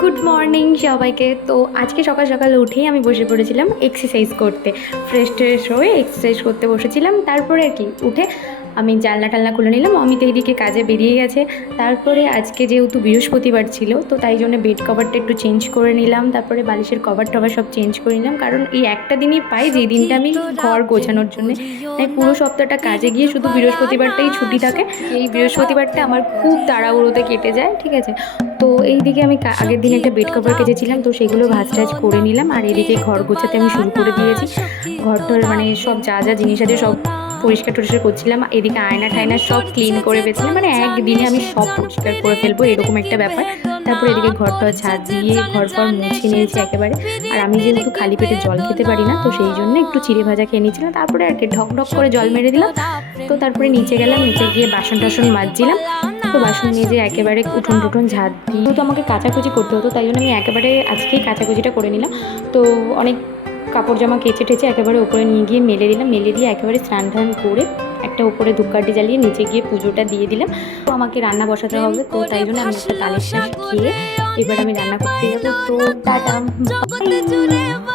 Good morning সবাইকে। তো আজকে সকাল সকাল উঠেই আমি বসে পড়েছিলাম এক্সারসাইজ করতে। ফ্রেশ হয়ে এক্সারসাইজ করতে বসেছিলাম। তারপরে আর কি উঠে আমি জানলা টালনা খুলে নিলাম। অমিত এইদিকে কাজে বেরিয়ে গেছে। তারপরে আজকে যেহেতু বৃহস্পতিবার ছিল, তো তাই জন্য বেড কভারটা একটু চেঞ্জ করে নিলাম। তারপরে বালিশের কভার টভার সব চেঞ্জ করে নিলাম, কারণ এই একটা দিনই পাই যেই দিনটা আমি ঘর গোছানোর জন্য। তাই পুরো সপ্তাহটা কাজে গিয়ে শুধু বৃহস্পতিবারটাই ছুটি থাকে। এই বৃহস্পতিবারটা আমার খুব তাড়াহুড়োতে কেটে যায়, ঠিক আছে। তো এই দিকে আমি আগের দিন একটা বেড কভার কেচেছিলাম, তো সেগুলো ভাঁজ টাজ করে নিলাম। আর এদিকে ঘর গোছাতে আমি শুরু করে দিয়েছি। ঘরটার মানে সব যা যা জিনিস আছে সব পরিষ্কার টরিষ্কার করছিলাম। এদিকে আয়না ঠায়না সব ক্লিন করে ফেলছিলাম, মানে একদিনে আমি সব পরিষ্কার করে ফেলবো এরকম একটা ব্যাপার। তারপরে এদিকে ঘরটা ঝাড় দিয়ে ঘর পর মুছে নিয়েছি একেবারে। আর আমি যেহেতু খালি পেটে জল খেতে পারি না, তো সেই জন্য একটু চিড়ে ভাজা খেয়ে নিয়েছিলাম। তারপরে আর কি ঢক ঢক করে জল মেরে দিলাম। তো তারপরে নিচে গেলাম, নিচে গিয়ে বাসন টাসন মাজছিলাম। তো বাসন মেজে একেবারে উঠোন টুঠোন ঝাড় দিয়ে তো আমাকে কাচাকুচি করতে হতো, তাই জন্য আমি একেবারে আজকেই কাচাকুচিটা করে নিলাম। তো অনেক কাপড় জামা কেচে টেচে একেবারে উপরে নিয়ে গিয়ে মেলে দিলাম। মেলে দিয়ে একেবারে স্নান টান করে একটা উপরে ধূপকাঠি জ্বালিয়ে নিচে গিয়ে পুজোটা দিয়ে দিলাম। তো আমাকে রান্না বসাতে হবে, তো তাই জন্য আমি একটা তালের শাঁস খেয়ে এবার আমি রান্না করতে যাবো। তো টাটা, বাই।